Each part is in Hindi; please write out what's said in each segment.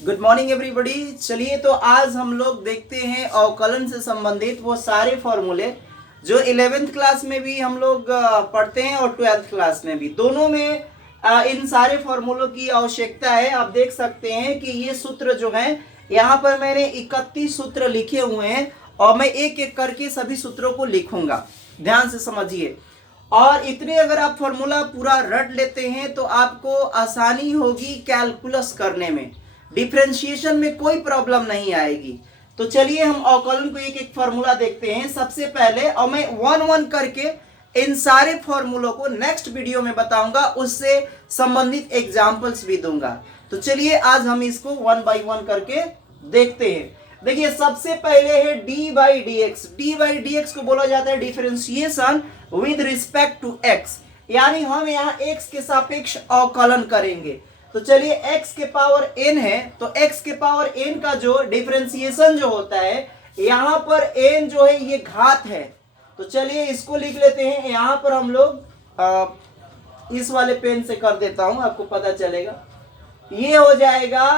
Good morning everybody. चलिए तो आज हम लोग देखते हैं अवकलन से संबंधित वो सारे फॉर्मूले जो 11th क्लास में भी हम लोग पढ़ते हैं और 12th क्लास में भी, दोनों में इन सारे फॉर्मूलों की आवश्यकता है। आप देख सकते हैं कि ये सूत्र जो है यहाँ पर मैंने 31 सूत्र लिखे हुए हैं और मैं एक एक करके सभी सूत्रों को लिखूंगा, ध्यान से समझिए। और इतने अगर आप फॉर्मूला पूरा रट लेते हैं तो आपको आसानी होगी कैलकुलस करने में, डिफरेंशिएशन में कोई प्रॉब्लम नहीं आएगी। तो चलिए हम अवकलन को एक एक फॉर्मूला देखते हैं सबसे पहले, और मैं वन वन करके इन सारे फॉर्मूलों को नेक्स्ट वीडियो में बताऊंगा, उससे संबंधित एग्जांपल्स भी दूंगा। तो चलिए आज हम इसको वन बाय वन करके देखते हैं। देखिए सबसे पहले है D by D X. D by D X को बोला जाता है differentiation with respect to X, यानी हम यहाँ एक्स के सापेक्ष अवकलन करेंगे। तो चलिए x के पावर n है, तो x के पावर n का जो डिफरेंशिएशन जो होता है, यहाँ पर n जो है ये घात है। तो चलिए इसको लिख लेते हैं। यहाँ पर हम लोग इस वाले पेन से कर देता हूं, आपको पता चलेगा। ये हो जाएगा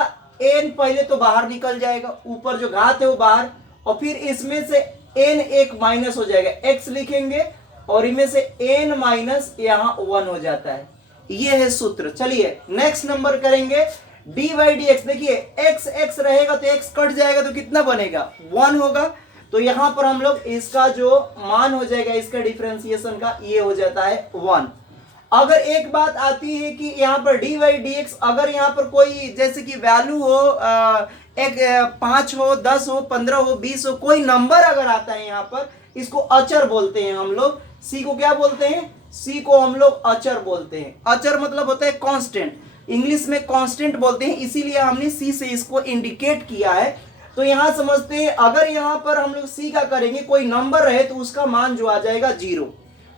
n, पहले तो बाहर निकल जाएगा, ऊपर जो घात है वो बाहर, और फिर इसमें से n एक माइनस हो जाएगा, x लिखेंगे और इनमें से n माइनस यहाँ 1 हो जाता है। ये है सूत्र। चलिए नेक्स्ट नंबर करेंगे डी बाई डी एक्स। देखिए एक्स एक्स रहेगा तो एक्स कट जाएगा तो कितना बनेगा, 1 होगा। तो यहां पर हम लोग इसका जो मान हो जाएगा इसका डिफरेंशिएशन का, ये हो जाता है 1। अगर एक बात आती है कि यहाँ पर डी बाई डी एक्स, अगर यहाँ पर कोई जैसे कि वैल्यू हो एक 5 हो, 10 हो, 15 हो, 20 हो, कोई नंबर अगर आता है यहाँ पर, इसको अचर बोलते हैं हम लोग। सी को क्या बोलते हैं, सी को हम लोग अचर बोलते हैं। अचर मतलब होता है कांस्टेंट, इंग्लिश में कांस्टेंट बोलते हैं, इसीलिए हमने सी से इसको इंडिकेट किया है। तो यहां समझते हैं, अगर यहां पर हम लोग सी का करेंगे, कोई नंबर रहे तो उसका मान जो आ जाएगा 0,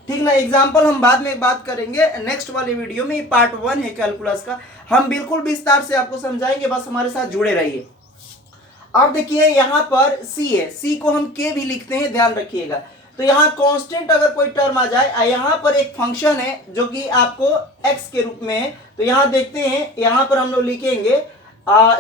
ठीक ना। एग्जाम्पल हम बाद में बात करेंगे नेक्स्ट वाले वीडियो में, पार्ट 1 है कैलकुलस का, हम बिल्कुल विस्तार से आपको समझाएंगे, बस हमारे साथ जुड़े रहिए। अब देखिए यहाँ पर सी है, सी को हम के भी लिखते हैं, ध्यान रखिएगा। तो यहाँ कांस्टेंट अगर कोई टर्म आ जाए, यहाँ पर एक फंक्शन है जो कि आपको x के रूप में है, तो यहाँ देखते हैं, यहाँ पर हम लोग लिखेंगे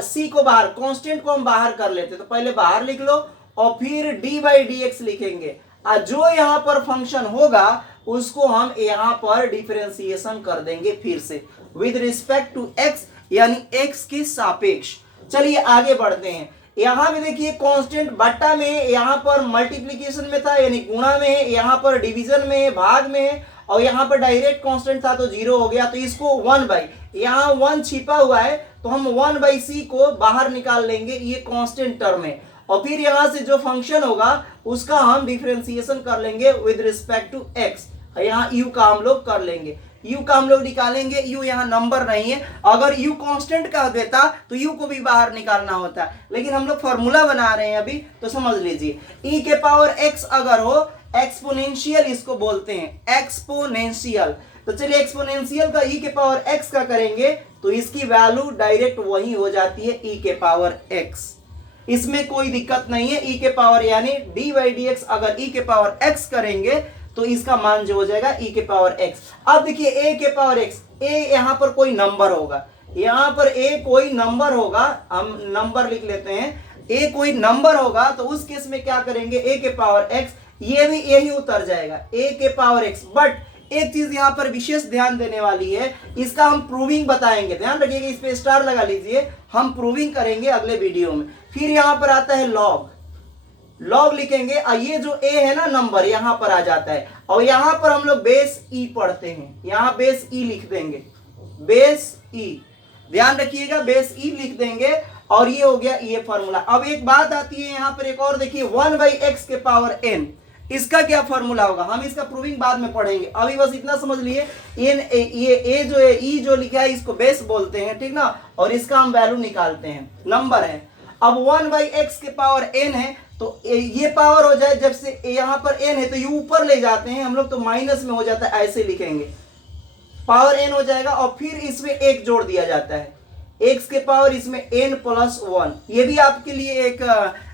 सी को बाहर, कांस्टेंट को हम बाहर कर लेते हैं, तो पहले बाहर लिख लो और फिर डी बाई डी एक्स लिखेंगे। जो यहाँ पर फंक्शन होगा उसको हम यहाँ पर डिफरेंशिएशन कर देंगे फिर से विद रिस्पेक्ट टू एक्स, यानी x के सापेक्ष। चलिए आगे बढ़ते हैं। यहां भी देखिए कांस्टेंट बट्टा में, यहां पर मल्टीप्लिकेशन में था यानी गुणा में है, यहां पर डिवीजन में है, भाग में है, और यहां पर डायरेक्ट कांस्टेंट था तो 0 हो गया। तो इसको 1 बाई, यहां 1 छिपा हुआ है तो हम 1 बाई सी को बाहर निकाल लेंगे, ये कांस्टेंट टर्म है। और फिर यहां से जो फंक्शन होगा उसका हम डिफरेंशिएशन कर लेंगे विद रिस्पेक्ट टू एक्स, यहाँ u का हम लोग कर लेंगे, u का हम लोग निकालेंगे। u यहाँ नंबर नहीं है, अगर u कांस्टेंट का देता तो u को भी बाहर निकालना होता, लेकिन हम लोग फॉर्मूला बना रहे हैं अभी, तो समझ लीजिए। e के पावर x अगर हो, एक्सपोनेंशियल इसको बोलते हैं, एक्सपोनेंशियल। तो चलिए एक्सपोनेंशियल का e के पावर x का करेंगे तो इसकी वैल्यू डायरेक्ट वही हो जाती है e के पावर x, इसमें कोई दिक्कत नहीं है। e के पावर यानी डी बाई डी एक्स अगर e के पावर x करेंगे तो इसका मान जो हो जाएगा e के पावर x। अब देखिए a के पावर x, a यहाँ पर कोई नंबर होगा, यहाँ पर a कोई नंबर होगा, हम नंबर लिख लेते हैं, a कोई नंबर होगा, तो उस केस में क्या करेंगे, a के पावर x, ये भी यही उतर जाएगा a के पावर x। बट एक चीज यहाँ पर विशेष ध्यान देने वाली है, इसका हम प्रूविंग बताएंगे, ध्यान रखिएगा, इस पे स्टार लगा लीजिए, हम प्रूविंग करेंगे अगले वीडियो में। फिर यहाँ पर आता है लॉग, लॉग लिखेंगे, ये जो a है ना नंबर यहाँ पर आ जाता है, और यहाँ पर हम लोग बेस e पढ़ते हैं, यहाँ बेस e लिख देंगे, बेस e, ध्यान रखिएगा, बेस e लिख देंगे, और ये हो गया ये फॉर्मूला। अब एक बात आती है यहाँ पर एक और, देखिए 1 बाई एक्स के पावर n, इसका क्या फॉर्मूला होगा, हम इसका प्रूविंग बाद में पढ़ेंगे, अभी बस इतना समझ लिए। ये a जो है, e जो लिखा है इसको बेस बोलते हैं, ठीक ना, और इसका हम वैल्यू निकालते हैं, नंबर है। अब 1 बाई एक्स के पावर n है, तो ये पावर हो जाए, जब से यहाँ पर n है तो ये ऊपर ले जाते हैं हम लोग, तो माइनस में हो जाता है, ऐसे लिखेंगे, पावर n हो जाएगा, और फिर इसमें एक जोड़ दिया जाता है, x के पावर इसमें n प्लस 1। ये भी आपके लिए एक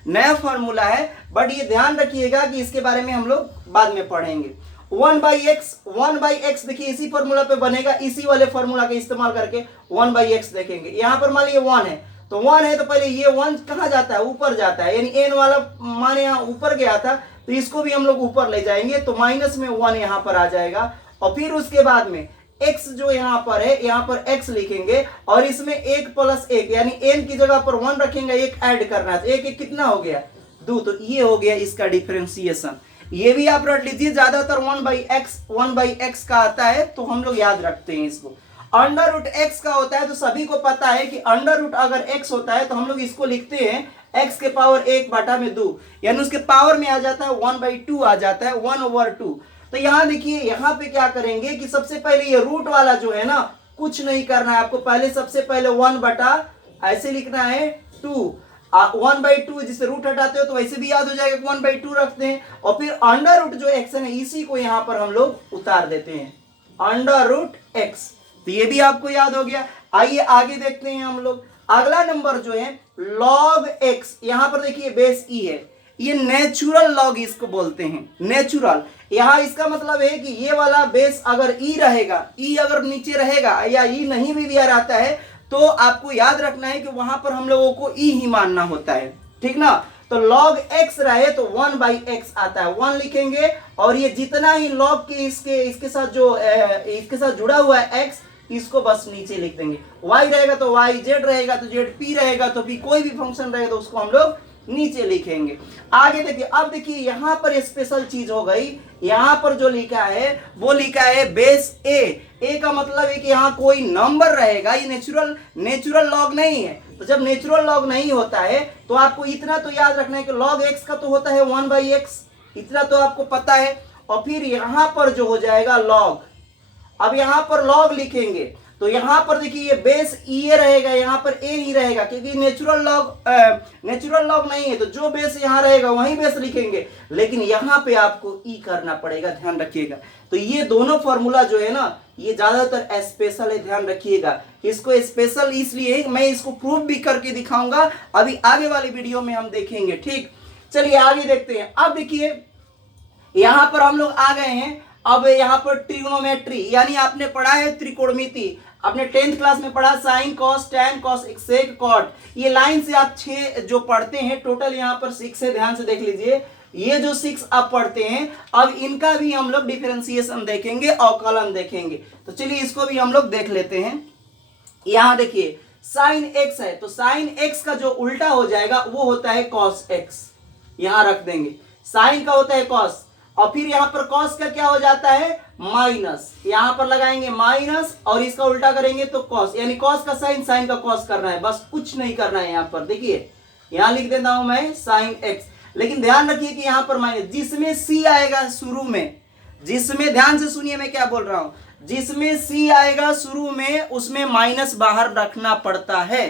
नया फॉर्मूला है, बट ये ध्यान रखिएगा कि इसके बारे में हम लोग बाद में पढ़ेंगे। 1 बाई एक्स देखिए इसी फॉर्मूला पे बनेगा, इसी वाले फॉर्मूला का इस्तेमाल करके 1 बाई एक्स देखेंगे। यहाँ पर मान लीजिए 1 है तो 1 है तो पहले ये 1 कहाँ जाता है, ऊपर जाता है, यानी n वाला मान यहाँ ऊपर गया था तो इसको भी हम लोग ऊपर ले जाएंगे, तो माइनस में 1 यहाँ पर आ जाएगा। और फिर उसके बाद में x जो यहाँ पर है, यहाँ पर x लिखेंगे और इसमें 1 प्लस 1 यानी n की जगह पर 1 रखेंगे, 1 ऐड करना है, तो 1 कितना हो गया 2, तो ये हो गया इसका डिफरेंशिएशन। ये भी आप रट लीजिए, ज्यादातर 1/x का आता है तो हम लोग याद रखते हैं इसको। अंडर रूट x का होता है तो सभी को पता है कि अंडर रूट अगर x होता है तो हम लोग इसको लिखते हैं x के पावर 1/2, यानी उसके पावर में आ जाता है 1/2 आ जाता है, 1/2। तो यहाँ देखिए, यहाँ पे क्या करेंगे कि सबसे पहले ये रूट वाला जो है ना, कुछ नहीं करना है आपको, पहले सबसे पहले 1 ऐसे लिखना है 2, 1/2 जिसे रूट हटाते हो तो वैसे भी याद हो जाएगा, 1/2 रखते हैं और फिर अंडर रूट जो x है इसी को यहाँ पर हम लोग उतार देते हैं, अंडर रूट x। तो ये भी आपको याद हो गया। आइए आगे देखते हैं हम लोग। अगला नंबर जो है log x, यहाँ पर देखिए बेस e है, ये नेचुरल लॉग इसको बोलते हैं, नेचुरल। यहाँ इसका मतलब है कि ये वाला बेस अगर e रहेगा, e अगर नीचे रहेगा या e नहीं भी दिया रहता है तो आपको याद रखना है कि वहां पर हम लोगों को e ही मानना होता है, ठीक ना। तो log x रहे तो 1/x आता है, 1 लिखेंगे और ये जितना ही log के इसके साथ जो इसके साथ जुड़ा हुआ है x, इसको बस नीचे लिख देंगे। y रहेगा तो y, z रहेगा तो z, p रहेगा तो p, कोई भी फंक्शन रहेगा तो उसको हम लोग नीचे लिखेंगे। आगे देखिए, अब देखिए यहाँ पर स्पेशल चीज हो गई, यहाँ पर जो लिखा है वो लिखा है बेस ए का मतलब है कि यहाँ कोई नंबर रहेगा, ये नेचुरल लॉग नहीं है। तो जब नेचुरल लॉग नहीं होता है तो आपको इतना तो याद रखना है कि log x का तो होता है 1/x, इतना तो आपको पता है। और फिर यहाँ पर जो हो जाएगा log, अब यहाँ पर log लिखेंगे तो यहाँ पर देखिए ये बेस e रहेगा, यहाँ पर a ही रहेगा क्योंकि नेचुरल लॉग नहीं है, तो जो बेस यहाँ रहेगा वही बेस लिखेंगे, लेकिन यहाँ पे आपको e करना पड़ेगा, ध्यान रखिएगा। तो ये दोनों फॉर्मूला जो है ना, ये ज्यादातर स्पेशल है, ध्यान रखिएगा। इसको स्पेशल इसलिए मैं इसको प्रूफ भी करके दिखाऊंगा, अभी आगे वाली वीडियो में हम देखेंगे, ठीक। चलिए आगे देखते हैं। अब देखिए यहाँ पर हम लोग आ गए हैं, अब यहाँ पर ट्रिग्नोमेट्री, यानी आपने पढ़ा है त्रिकोणमिति, आपने 10th क्लास में पढ़ा sine cos tan cos sec cot, ये लाइन से आप 6 जो पढ़ते हैं, टोटल यहाँ पर 6 है, ध्यान से देख लीजिए। ये जो 6 आप पढ़ते हैं, अब इनका भी हम लोग डिफरेंशिएशन देखेंगे, अवकलन देखेंगे। तो चलिए इसको भी हम लोग देख लेते हैं। यहाँ देखिए साइन x है तो साइन x का जो उल्टा हो जाएगा वो होता है कॉस x, यहाँ रख देंगे। साइन का होता है कॉस और फिर यहाँ पर कॉस का क्या हो जाता है माइनस, यहाँ पर लगाएंगे माइनस और इसका उल्टा करेंगे तो कॉस, यानी कॉस का साइन, साइन का कॉस करना है, बस कुछ नहीं करना है। यहाँ पर देखिए, यहाँ लिख देता हूं मैं साइन x, लेकिन ध्यान रखिए कि यहाँ पर माइनस, जिसमें c आएगा शुरू में, जिसमें, ध्यान से सुनिए मैं क्या बोल रहा हूं, जिसमें c आएगा शुरू में उसमें माइनस बाहर रखना पड़ता है।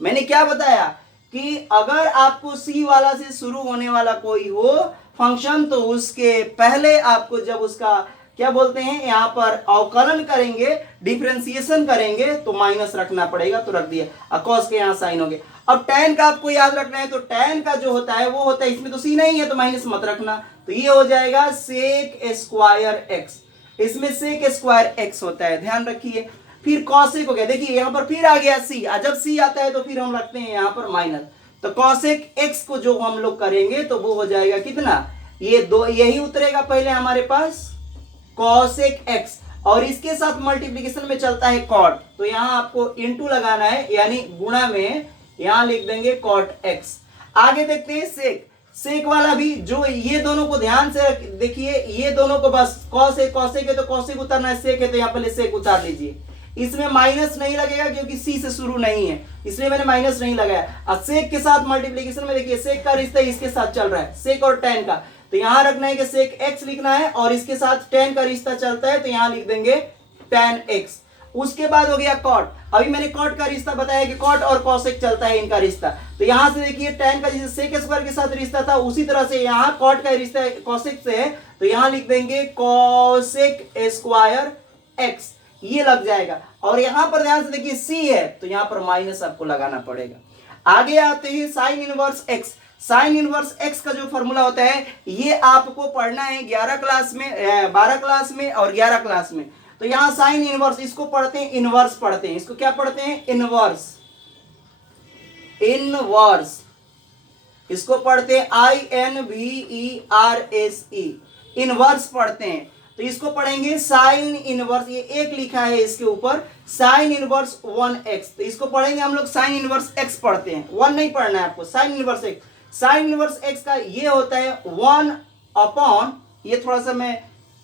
मैंने क्या बताया कि अगर आपको c वाला से शुरू होने वाला कोई हो फंक्शन तो उसके पहले आपको जब उसका क्या बोलते हैं यहाँ पर अवकलन करेंगे, डिफरेंशिएशन करेंगे तो माइनस रखना पड़ेगा, तो रख दिया। और कॉस के यहाँ साइन हो गए। अब टैन का आपको याद रखना है, तो टैन का जो होता है वो होता है, इसमें तो सी नहीं है तो माइनस मत रखना, तो ये हो जाएगा सेक स्क्वायर एक्स, इसमें सेक स्क्वायर एक्स होता है, ध्यान रखिए। फिर कॉसेक हो गया, देखिए यहाँ पर फिर आ गया सी, जब सी आता है तो फिर हम रखते हैं यहाँ पर माइनस, तो कॉसेक एक्स को जो हम लोग करेंगे तो वो हो जाएगा कितना, ये दो, यही उतरेगा पहले हमारे पास कॉसेक एक्स और इसके साथ मल्टीप्लिकेशन में चलता है कॉट, तो यहाँ आपको इनटू लगाना है, यानी गुणा में यहाँ लिख देंगे कॉट एक्स। आगे देखते हैं सेक, सेक वाला भी जो ये दोनों को ध्यान से देखिए, ये दोनों को बस कॉसेक है तो कॉसेक उतारना है, सेक है तो यहाँ पहले सेक उतार लीजिए। इसमें माइनस नहीं लगेगा क्योंकि सी से शुरू नहीं है, इसलिए मैंने माइनस नहीं लगाया। अब सेक के साथ मल्टीप्लिकेशन में देखिए सेक का रिश्ता इसके साथ चल रहा है, सेक और टैन का, तो यहां रखना है कि सेक एक्स लिखना है और इसके साथ टैन का रिश्ता चलता है तो यहां लिख देंगे टैन एक्स। उसके बाद हो गया कॉट, अभी मैंने कॉट का रिश्ता बताया कि कॉट और कॉसेक चलता है इनका रिश्ता, तो यहां से देखिए टैन का जैसे सेक स्क्वायर के साथ रिश्ता था उसी तरह से यहाँ कॉट का रिश्ता कॉसेक से है, तो यहां लिख देंगे कॉसेक स्क्वायर एक्स, ये लग जाएगा। और यहां पर ध्यान से देखिए सी है तो यहां पर माइनस आपको लगाना पड़ेगा। आगे आते हैं sine inverse x, sine inverse x का जो फॉर्मूला होता है ये आपको पढ़ना है 11 क्लास में, 12 क्लास में और 11 क्लास में। तो यहाँ साइन इनवर्स, इसको पढ़ते हैं इनवर्स पढ़ते हैं, इसको क्या पढ़ते हैं इनवर्स, इनवर्स, इसको पढ़ते हैं INVERSE, इनवर्स पढ़ते हैं। तो इसको पढ़ेंगे साइन इनवर्स, ये एक लिखा है इसके ऊपर, साइन इनवर्स 1x, तो इसको पढ़ेंगे हम लोग साइन इनवर्स x पढ़ते हैं, 1 नहीं पढ़ना है आपको, sine inverse x। Sine inverse x का ये होता है 1 अपॉन, ये थोड़ा सा मैं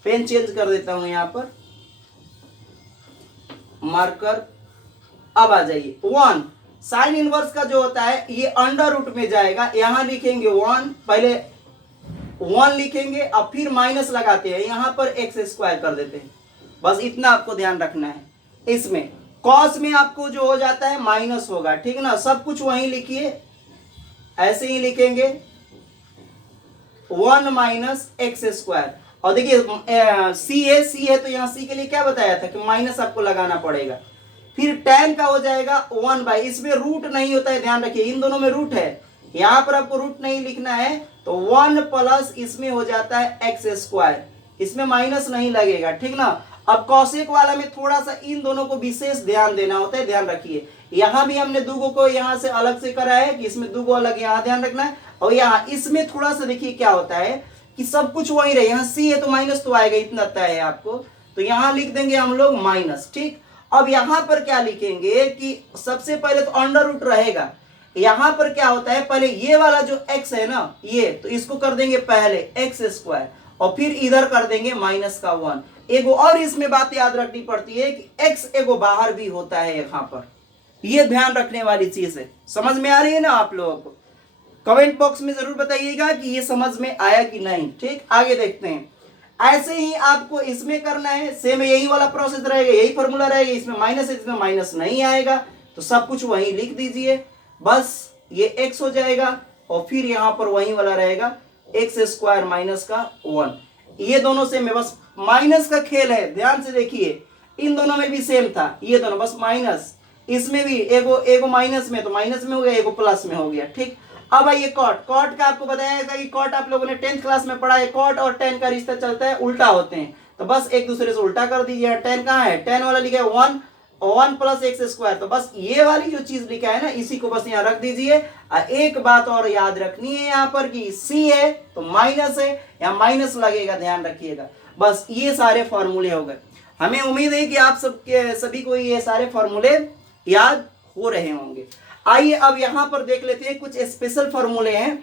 पेन चेंज कर देता हूं यहां पर, मार्कर, अब आ जाइए 1। साइन इनवर्स का जो होता है ये अंडर रूट में जाएगा, यहां लिखेंगे 1, पहले 1 लिखेंगे, अब फिर माइनस लगाते हैं, यहां पर x स्क्वायर कर देते हैं, बस इतना आपको ध्यान रखना है। इसमें कॉस में आपको जो हो जाता है माइनस होगा, ठीक ना, सब कुछ वहीं लिखिए, ऐसे ही लिखेंगे 1 माइनस एक्स स्क्वायर। और देखिए सी है तो यहाँ सी के लिए क्या बताया था कि माइनस आपको लगाना पड़ेगा। फिर tan का हो जाएगा 1/, इसमें रूट नहीं होता है, ध्यान रखिए, इन दोनों में रूट है, यहां पर आपको रूट नहीं लिखना है, तो 1 प्लस इसमें हो जाता है एक्स स्क्वायर, इसमें माइनस नहीं लगेगा, ठीक ना। अब कॉसेक वाला में थोड़ा सा इन दोनों को विशेष ध्यान देना होता है, ध्यान रखिए, यहां भी हमने दूगो को यहां से अलग से करा है कि इसमें दूगो अलग, यहां ध्यान रखना है। और यहाँ इसमें थोड़ा सा देखिए क्या होता है कि सब कुछ वही रहे, यहाँ सी है तो माइनस तो आएगा, इतना तय है आपको, तो यहाँ लिख देंगे हम लोग माइनस, ठीक। अब यहां पर क्या लिखेंगे कि सबसे पहले तो अंडर रूट रहेगा, यहां पर क्या होता है, पहले ये वाला जो x है ना, ये तो इसको कर देंगे पहले एक्स स्क्वायर, और फिर इधर कर देंगे माइनस का 1। एगो और इसमें बात याद रखनी पड़ती है कि x एगो बाहर भी होता है यहां पर, ये ध्यान रखने वाली चीज है। समझ में आ रही है ना आप लोगों को? कमेंट बॉक्स में जरूर बताइएगा कि ये समझ में आया कि नहीं, ठीक। आगे देखते हैं, ऐसे ही आपको इसमें करना है, सेम यही वाला प्रोसेस रहेगा, यही फॉर्मूला रहेगा, इसमें माइनस है, इसमें माइनस नहीं आएगा, तो सब कुछ वहीं लिख दीजिए, बस ये x हो जाएगा, और फिर यहां पर वही वाला रहेगा एक्स स्क्वायर माइनस का 1, ये दोनों सेम है, बस माइनस का खेल है, ध्यान से देखिए, इन दोनों में भी सेम था, ये दोनों बस माइनस, इसमें भी एगो माइनस में, तो माइनस में हो गया, एगो प्लस में हो गया, ठीक। अब आइए कॉट का आपको बताया था कि कॉट आप लोगों ने 10th क्लास में पढ़ा है, कॉट और tan का रिश्ता चलता है, उल्टा होते हैं, तो बस एक दूसरे से उल्टा कर दीजिए। tan कहाँ है, tan वाला लिखा है 1 और 1 प्लस एक्स स्क्वायर, तो बस ये वाली जो चीज लिखा है ना, इसी को बस यहाँ रख दीजिए। एक बात और याद रखनी है यहाँ पर कि सी है तो माइनस है, यहाँ माइनस लगेगा, ध्यान रखिएगा। बस ये सारे फॉर्मूले हो गए, हमें उम्मीद है कि आप सभी को ये सारे फॉर्मूले याद हो रहे होंगे। आइए अब यहां पर देख लेते हैं, कुछ स्पेशल फॉर्मूले हैं।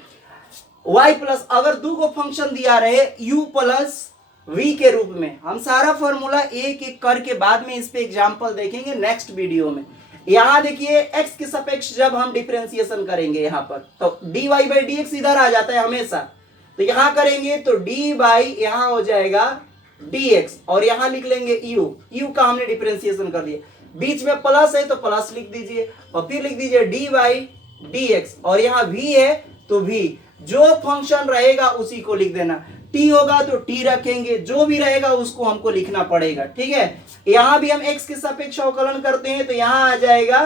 y प्लस, अगर दो को फंक्शन दिया रहे u प्लस v के रूप में, हम सारा फॉर्मूला एक एक करके बाद में इस पे एग्जांपल देखेंगे नेक्स्ट वीडियो में। यहां देखिए x के सापेक्ष जब हम डिफरेंशिएशन करेंगे यहाँ पर, तो dy बाई dx इधर आ जाता है हमेशा, तो यहां करेंगे तो dy बाई यहां हो जाएगा dx, और यहां लिख लेंगे u का हमने डिफरेंशिएशन कर दिया, बीच में प्लस है तो प्लस लिख दीजिए, और फिर लिख दीजिए डी बाई डी एक्स, और यहाँ v है तो v, जो फंक्शन रहेगा उसी को लिख देना, t होगा तो t रखेंगे, जो भी रहेगा उसको हमको लिखना पड़ेगा, ठीक है। यहाँ भी हम x के सापेक्ष अवकलन करते हैं, तो यहाँ आ जाएगा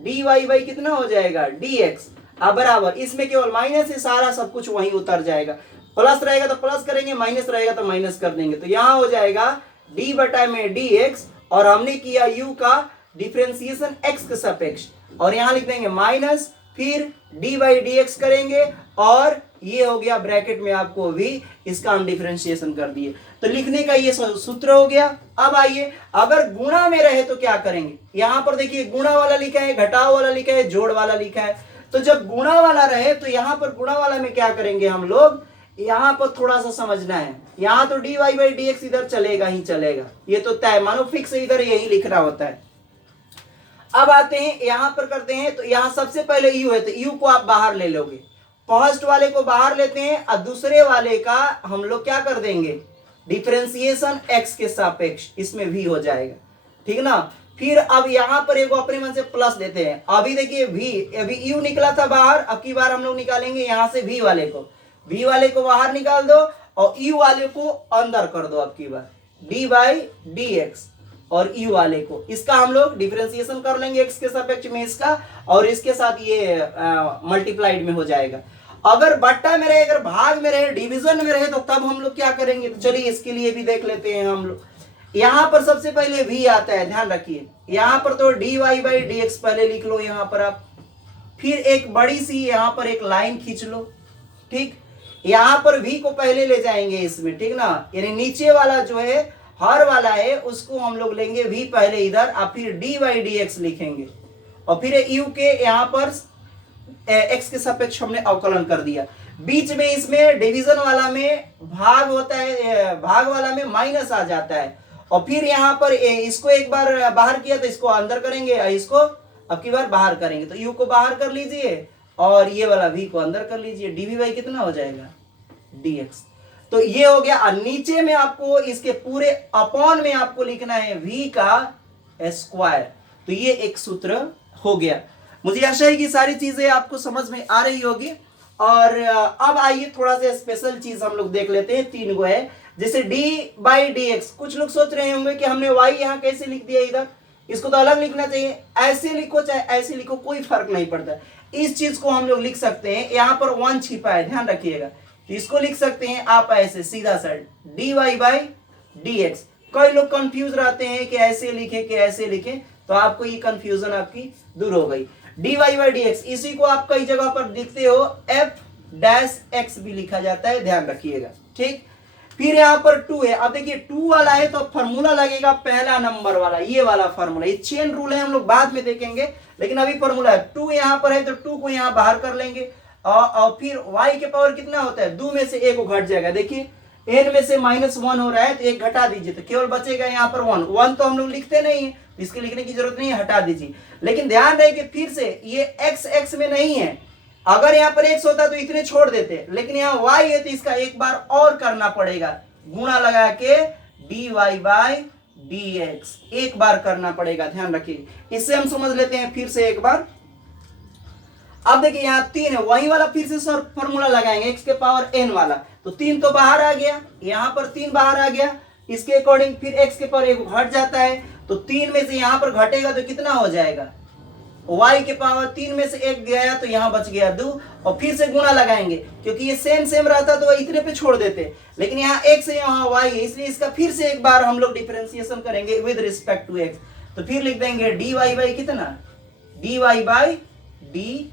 dy बाई कितना हो जाएगा dx, बराबर, इसमें केवल माइनस है, सारा सब कुछ वहीं उतर जाएगा, प्लस रहेगा तो प्लस करेंगे, माइनस रहेगा तो माइनस कर देंगे, तो यहाँ हो जाएगा d बटा में dx, और हमने किया u का डिफरेंशिएशन x के सापेक्ष, और यहां लिख देंगे माइनस, फिर d बाई डी एक्स करेंगे, और ये हो गया ब्रैकेट में आपको v, इसका हम डिफरेंशिएशन कर दिए, तो लिखने का ये सूत्र हो गया। अब आइए, अगर गुणा में रहे तो क्या करेंगे, यहां पर देखिए गुणा वाला लिखा है, घटाव वाला लिखा है, जोड़ वाला लिखा है, तो जब गुणा वाला रहे तो यहां पर गुणा वाला में क्या करेंगे हम लोग, यहां पर थोड़ा सा समझना है, यहां तो dy बाई डी एक्स इधर चलेगा ही चलेगा, ये तो तय, मानो फिक्स इधर यही लिखना होता है। अब आते हैं यहां पर करते हैं, तो यहां सबसे पहले u है, तो u को आप बाहर ले लोगे, फर्स्ट वाले को बाहर लेते हैं, और दूसरे वाले का हम लोग क्या कर देंगे, डिफरेंशिएशन x के सापेक्ष, इसमें v हो जाएगा, ठीक ना। फिर अब यहां पर एक अपने मन से प्लस देते हैं, अभी देखिए v, अभी u निकला था बाहर, अब की बार हम लोग निकालेंगे यहां से v वाले को बाहर निकाल दो, और u वाले को अंदर कर दो, अब की बार d बाई डी एक्स, और u वाले को, इसका हम लोग डिफरेंशिएशन कर लेंगे x के सापेक्ष में इसका, और इसके साथ ये मल्टीप्लाइड में हो जाएगा। अगर बट्टा में रहे, अगर भाग में रहे, डिवीजन में रहे, तो तब हम लोग क्या करेंगे, तो चलिए इसके लिए भी देख लेते हैं हम लोग। यहां पर सबसे पहले v आता है, ध्यान रखिए, यहां पर तो dy बाई डी एक्स पहले लिख लो, यहां पर आप फिर एक बड़ी सी यहाँ पर एक लाइन खींच लो, ठीक। यहाँ पर v को पहले ले जाएंगे इसमें, ठीक ना, यानी नीचे वाला जो है हर वाला है उसको हम लोग लेंगे v पहले इधर, और फिर dy dx लिखेंगे, और फिर u के यहाँ पर x के सापेक्ष हमने अवकलन कर दिया। बीच में इसमें डिवीजन वाला में भाग होता है, भाग वाला में माइनस आ जाता है, और फिर यहाँ पर इसको एक बार बाहर किया तो इसको अंदर करेंगे, इसको अब की बार बाहर करेंगे, तो u को बाहर कर लीजिए और ये वाला v को अंदर कर लीजिए, dv कितना हो जाएगा dx। तो ये हो गया। और नीचे में आपको इसके पूरे अपॉन में आपको लिखना है v का स्क्वायर, तो ये एक सूत्र हो गया। मुझे आशा है कि सारी चीजें आपको समझ में आ रही होगी। और अब आइए थोड़ा सा स्पेशल चीज हम लोग देख लेते हैं, 3 गो है, जैसे d/dx। कुछ लोग सोच रहे होंगे कि हमने y यहाँ कैसे लिख दिया, इधर इसको तो अलग लिखना चाहिए, ऐसे लिखो चाहे ऐसे लिखो कोई फर्क नहीं पड़ता। इस चीज को हम लोग लिख सकते हैं, यहाँ पर 1 छिपा है, ध्यान रखिएगा, तो इसको लिख सकते हैं आप ऐसे सीधा सा dy/dx। कई लोग कंफ्यूज रहते हैं कि ऐसे लिखे कि ऐसे लिखे, तो आपको ये कंफ्यूजन आपकी दूर हो गई। dy/dx इसी को आप कई जगह पर लिखते हो f-x भी लिखा जाता है, ध्यान रखिएगा, ठीक। फिर यहाँ पर 2 है, अब देखिए 2 वाला है तो फॉर्मूला लगेगा पहला नंबर वाला, ये वाला फॉर्मूला, ये चेन रूल है, हम लोग बाद में देखेंगे, लेकिन अभी फॉर्मूला है। 2 यहाँ पर है तो 2 को यहाँ बाहर कर लेंगे, और फिर y के पावर कितना होता है, 2 में से 1 को घट जाएगा, देखिए n में से -1 हो रहा है तो 1 घटा दीजिए तो केवल बचेगा यहाँ पर 1 तो हम लोग लिखते नहीं है, इसके लिखने की जरूरत नहीं है, हटा दीजिए। लेकिन ध्यान रहे कि फिर से ये x में नहीं है, अगर यहाँ पर x होता तो इतने छोड़ देते, लेकिन यहाँ y है तो इसका एक बार और करना पड़ेगा, गुणा लगा के dy/dx एक बार करना पड़ेगा, ध्यान रखिए। इससे हम समझ लेते हैं फिर से एक बार। अब देखिए यहाँ 3 है, वही वाला फिर से सर फॉर्मूला लगाएंगे, x के पावर n वाला, तो 3 तो बाहर आ गया, यहाँ पर 3 बाहर आ गया, इसके अकॉर्डिंग फिर x के पावर 1 घट जाता है, तो 3 में से यहाँ पर घटेगा तो कितना हो जाएगा, y के पावर 3 में से 1 गया तो यहाँ बच गया 2, और फिर से गुणा लगाएंगे, क्योंकि ये सेम रहता तो इतने पे छोड़ देते, लेकिन यहाँ x है यहाँ y है, इसलिए इसका फिर से एक बार हम लोग डिफरेंशिएशन करेंगे विद रिस्पेक्ट टू x, तो फिर लिख देंगे dy कितना, dy/dx।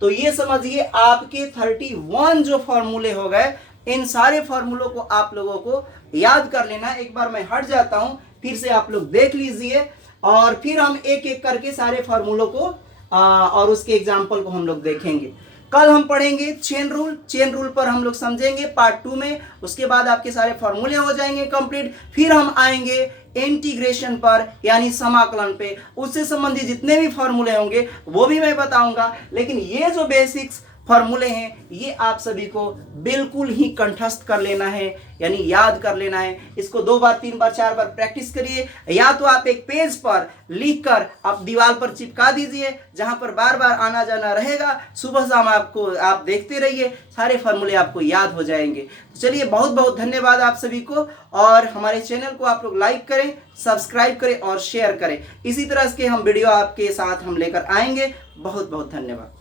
तो ये समझिए आपके 31 जो फॉर्मूले हो गए, इन सारे फॉर्मूलों को आप लोगों को याद कर लेना। एक बार मैं हट जाता हूं, फिर से आप लोग देख लीजिए, और फिर हम एक एक करके सारे फॉर्मूलों को और उसके एग्जाम्पल को हम लोग देखेंगे। कल हम पढ़ेंगे चेन रूल पर हम लोग समझेंगे पार्ट 2 में, उसके बाद आपके सारे फॉर्मूले हो जाएंगे कंप्लीट। फिर हम आएंगे इंटीग्रेशन पर, यानी समाकलन पे, उससे संबंधित जितने भी फॉर्मूले होंगे वो भी मैं बताऊंगा। लेकिन ये जो बेसिक्स फॉर्मूले हैं ये आप सभी को बिल्कुल ही कंठस्थ कर लेना है, यानी याद कर लेना है। इसको 2 बार 3 बार 4 बार प्रैक्टिस करिए, या तो आप एक पेज पर लिखकर आप दीवार पर चिपका दीजिए, जहां पर बार बार आना जाना रहेगा, सुबह शाम आपको आप देखते रहिए, सारे फॉर्मूले आपको याद हो जाएंगे। तो चलिए, बहुत बहुत धन्यवाद आप सभी को, और हमारे चैनल को आप लोग लाइक करें, सब्सक्राइब करें और शेयर करें। इसी तरह के हम वीडियो आपके साथ हम लेकर आएंगे। बहुत बहुत धन्यवाद।